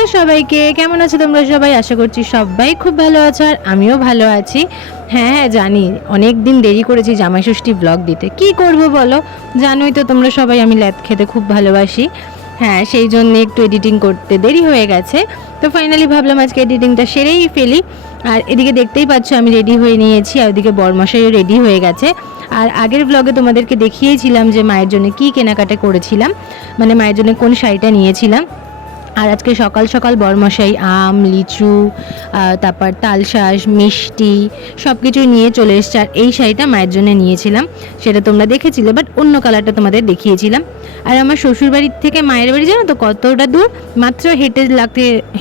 Hello সবাইকে, কেমন আছো তোমরা সবাই? আশা করছি সবাই খুব ভালো আছো আর আমিও ভালো আছি। হ্যাঁ জানি অনেক দিন দেরি করেছি জামাই ষষ্ঠী ব্লগ দিতে, কি করব বলো? জানোই তো তোমরা সবাই আমি ল্যাদ খেতে খুব ভালোবাসি। হ্যাঁ সেই জন্য একটু এডিটিং করতে দেরি হয়ে গেছে। তো ফাইনালি ভাবলাম আজকে এডিটিংটা সেরেই ফেলি। আর এদিকে দেখতেই পাচ্ছ আমি রেডি হয়ে নিয়েছি, আর ওদিকে বরমশাইও রেডি হয়ে গেছে। আর আগের ব্লগে তোমাদেরকে দেখিয়েছিলাম যে মায়ের জন্য কী কেনাকাটা করেছিলাম, মানে মায়ের জন্য কোন শাড়িটা নিয়েছিলাম। আর আজকে সকাল সকাল বরমশাই আম, লিচু, তারপর তালশাঁস, মিষ্টি সব কিছু নিয়ে চলে এসছে। আর এই শাড়িটা মায়ের জন্য নিয়েছিলাম, সেটা তোমরা দেখেছিলে, বাট অন্য কালারটা তোমাদের দেখিয়েছিলাম। আর আমার শ্বশুরবাড়ির থেকে মায়ের বাড়ি জানো তো কতটা দূর? মাত্র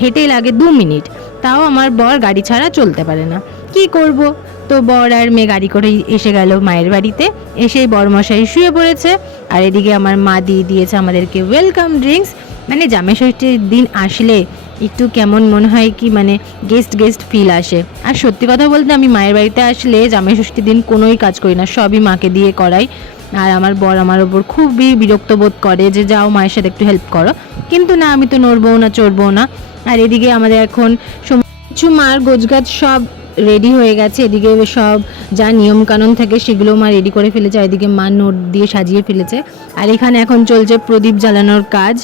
হেঁটে লাগে 2 মিনিট। তাও আমার বর গাড়ি ছাড়া চলতে পারে না, কি করব? তো বর আর মেয়ে গাড়ি করে এসে গেল মায়ের বাড়িতে। এসেই বরমশাই শুয়ে পড়েছে, আর এদিকে আমার মা দিয়ে দিয়েছে আমাদেরকে ওয়েলকাম ড্রিঙ্কস। মানে জামাই ষষ্ঠীর দিন আসলে একটু কেমন মনে হয় কি, মানে গেস্ট ফিল আসে। আর সত্যি কথা বলতে আমি মায়ের বাড়িতে আসলে জামাই ষষ্ঠীর দিন কোনোই কাজ করি না, সবই মাকে দিয়ে করাই। আর আমার বর আমার ওপর খুবই বিরক্ত বোধ করে যে যাও মায়ের সাথে একটু হেল্প করো, কিন্তু না, আমি তো নড়বো না চড়বো না। আর এদিকে আমাদের এখন কিছু মার গোছগাছ সব রেডি হয়ে গেছে। এদিকে সব যা নিয়মকানুন থাকে সেগুলো মা রেডি করে ফেলেছে, আর এদিকে মা নোট দিয়ে সাজিয়ে ফেলেছে। আর এখানে এখন চলছে প্রদীপ জ্বালানোর কাজ।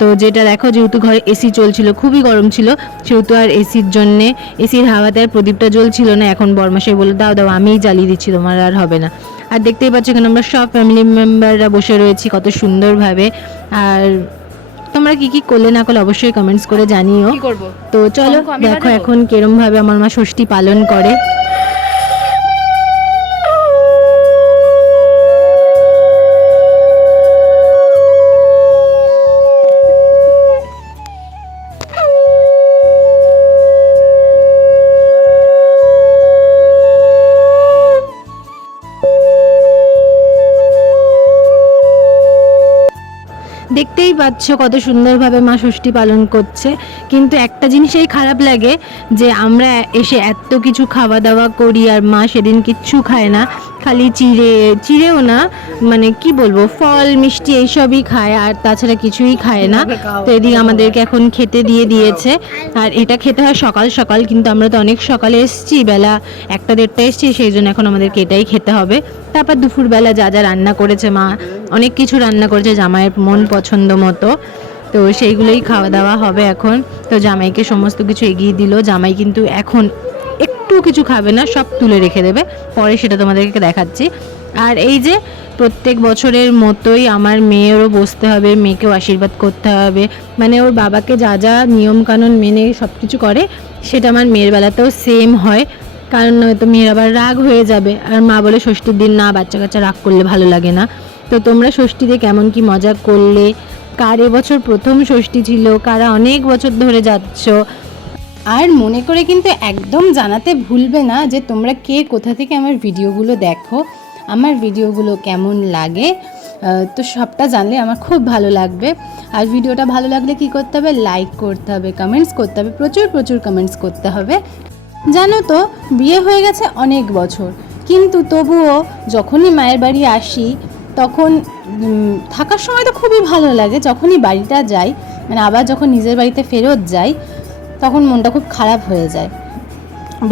তো যেটা দেখো, যেহেতু ঘরে এসি চলছিল, খুবই গরম ছিল, সেহেতু আর এসির জন্যে, এসির হাওয়াতে আর প্রদীপটা জ্বলছিল না। এখন বরমাসাই বলে দাও দাও আমিই জ্বালিয়ে দিচ্ছি, তোমার আর হবে না। আর দেখতেই পাচ্ছ এখানে আমরা সব ফ্যামিলি মেম্বাররা বসে রয়েছি কত সুন্দরভাবে। আর তোমরা কি কি করলে না করলে অবশ্যই কমেন্টস করে জানিও। তো চলো দেখো এখন কিরম ভাবে আমার মা ষষ্ঠী পালন করে। দেখতেই পাচ্ছ কত সুন্দরভাবে মা ষষ্ঠী পালন করছে, কিন্তু একটা জিনিসেই খারাপ লাগে যে আমরা এসে এত কিছু খাওয়া দাওয়া করি আর মা সেদিন কিচ্ছু খায় না, খালি চিড়েও না, মানে কি বলবো, ফল মিষ্টি এইসবই খায় আর তাছাড়া কিছুই খায় না। তো এদিকে আমাদেরকে এখন খেতে দিয়ে দিয়েছে, আর এটা খেতে হয় সকাল সকাল, কিন্তু আমরা তো অনেক সকালে এসেছি, বেলা 1টা-1:30 এসেছি, সেই জন্য এখন আমাদেরকে এটাই খেতে হবে। তারপর দুপুরবেলা যা যা রান্না করেছে মা, অনেক কিছু রান্না করেছে জামাইয়ের মন পছন্দ মতো, তো সেইগুলোই খাওয়া দাওয়া হবে এখন। তো জামাইকে সমস্ত কিছু এগিয়ে দিল, জামাই কিন্তু এখন একটু কিছু খাবে না, সব তুলে রেখে দেবে, পরে সেটা তোমাদেরকে দেখাচ্ছি। আর এই যে প্রত্যেক বছরের মতোই আমার মেয়েরও বসতে হবে, মেয়েকেও আশীর্বাদ করতে হবে, মানে ওর বাবাকে যা যা নিয়মকানুন মেনে সব কিছু করে সেটা আমার মেয়ের বেলাতেও সেম হয়, কারণ নয়তো মেয়ের আবার রাগ হয়ে যাবে। আর মা বলে ষষ্ঠীর দিন না, বাচ্চা কাচ্চা রাগ করলে ভালো লাগে না। তো তোমরা ষষ্ঠীতে কেমন কি মজা করলে, কার এবছর প্রথম ষষ্ঠী ছিল, কারা অনেক বছর ধরে যাচ্ছ, আর মনে করে কিন্তু একদম জানাতে ভুলবে না যে তোমরা কে কোথা থেকে আমার ভিডিওগুলো দেখো, আমার ভিডিওগুলো কেমন লাগে। তো সবটা জানলে আমার খুব ভালো লাগবে। আর ভিডিওটা ভালো লাগলে কি করতে হবে, লাইক করতে হবে, কমেন্টস করতে হবে, প্রচুর প্রচুর কমেন্টস করতে হবে। জানো তো বিয়ে হয়ে গেছে অনেক বছর, কিন্তু তবুও যখনই মায়ের বাড়ি আসি তখন থাকার সময় তো খুবই ভালো লাগে, যখনই বাড়িটা যাই, মানে আবার যখন নিজের বাড়িতে ফেরত যাই তখন মনটা খুব খারাপ হয়ে যায়।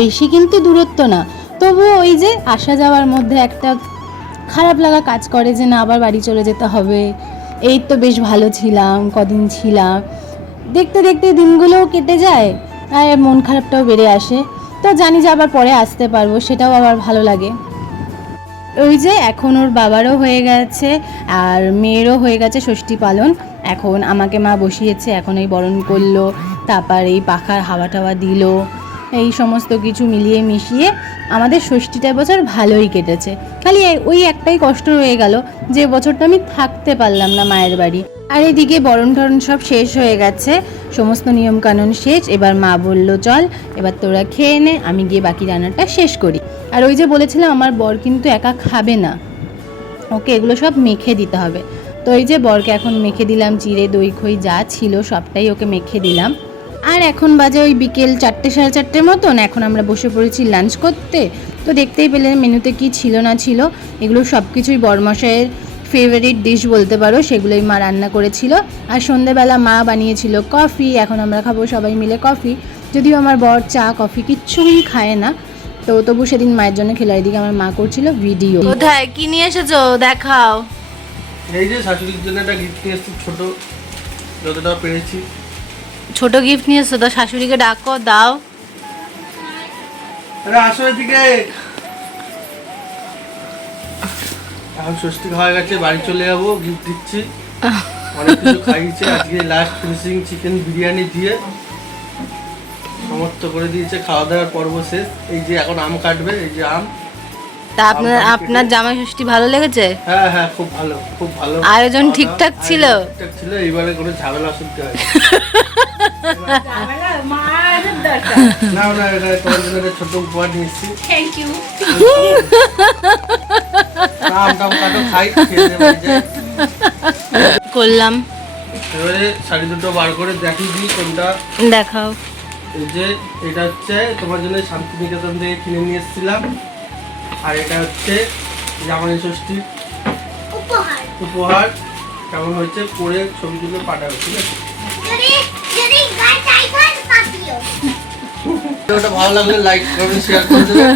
বেশি কিন্তু দূরত্ব না, তবুও ওই যে আসা যাওয়ার মধ্যে একটা খারাপ লাগা কাজ করে যে না আবার বাড়ি চলে যেতে হবে, এই তো বেশ ভালো ছিলাম, কদিন ছিলাম, দেখতে দেখতে দিনগুলোও কেটে যায় আর মন খারাপটাও বেড়ে আসে। তো জানি যে আবার পরে আসতে পারবো, সেটাও আবার ভালো লাগে। ওই যে এখন ওর বাবারও হয়ে গেছে আর মেয়েরও হয়ে গেছে ষষ্ঠী পালন, এখন আমাকে মা বসিয়েছে, এখন এই বরণ করলো, তারপর এই পাখার হাওয়া টাওয়া দিল, এই সমস্ত কিছু মিলিয়ে মিশিয়ে আমাদের ষষ্ঠীটা বছর ভালোই কেটেছে। খালি ওই একটাই কষ্ট রয়ে গেল যে বছরটা আমি থাকতে পারলাম না মায়ের বাড়ি। আর এদিকে বরণ টরণ সব শেষ হয়ে গেছে, সমস্ত নিয়মকানুন শেষ। এবার মা বলল চল এবার তোরা খেয়ে নে, আমি গিয়ে বাকি রান্নাটা শেষ করি। আর ওই যে বলেছিলাম আমার বর কিন্তু একা খাবে না, ওকে এগুলো সব মেখে দিতে হবে। তো এই যে বরকে এখন মেখে দিলাম, চিড়ে দই খই যা ছিল সবটাই ওকে মেখে দিলাম। আর এখন বাজে ওই বিকেল 4-4:30 মতন, এখন আমরা বসে পড়েছি লাঞ্চ করতে। তো দেখতেই পেলেন মেনুতে কি ছিল না ছিল, এগুলো সব কিছুই বরমশাইয়ের ফেভারিট ডিশ বলতে পারো, সেগুলোই মা রান্না করেছিল। আর সন্ধেবেলা মা বানিয়েছিল কফি, এখন আমরা খাবো সবাই মিলে কফি। যদিও আমার বর চা কফি কিচ্ছুই খায় না, তো তবু সেদিন মায়ের জন্য খেলার দিকে আমার মা করছিল ভিডিও। কোথায় কি নিয়ে এসেছো দেখাও। এই যে শাশুড়ির জন্য একটা গিফট নিয়ে এসেছি, ছোট যতটা পেরেছি। ছোট গিফট নিয়ে এসছো, তো শাশুড়িকে ডাকো, দাও। আরে আসো এদিকে। এখন ষষ্ঠী হয়ে গেছে, বাড়ি চলে যাবো, গিফট দিচ্ছি। অনেক কিছু খাইয়েছে, আজকে লাস্ট ফিনিশিং চিকেন বিরিয়ানি দিয়ে সমস্ত করে দিয়েছে, খাওয়া দাওয়ার পর্ব শেষ। এই যে এখন আম কাটবে, এই যে আম। তা আপনার জামাই ষষ্ঠী ভালো লেগেছে? হ্যাঁ হ্যাঁ, খুব ভালো, খুব ভালো। আয়োজন ঠিকঠাক ছিল? ঠিকঠাক ছিল, এইবারে কোনো ঝামেলা শুনতে হয় না। না, এটা তোমার জন্য একটা ছোট উপহার নিয়েছি। Thank you. আমটা কাটো, খাই, খেয়ে দেবো। এই যে করলাম। এবারে শাড়ি দুটো বার করে দেখিয়ে দিই কোনটা। দেখাও। এই যে এটা হচ্ছে তোমার জন্য শান্তিনিকেতন থেকে কিনে নিয়ে এসেছিলাম, আর এটা হচ্ছে জামাই ষষ্ঠীর উপহার। কেমন হয়েছে পরে ছবি তুলে পাঠাবে, ঠিক আছে? ওটা ভালো লাগলে লাইক করবেন, শেয়ার করে দেবেন।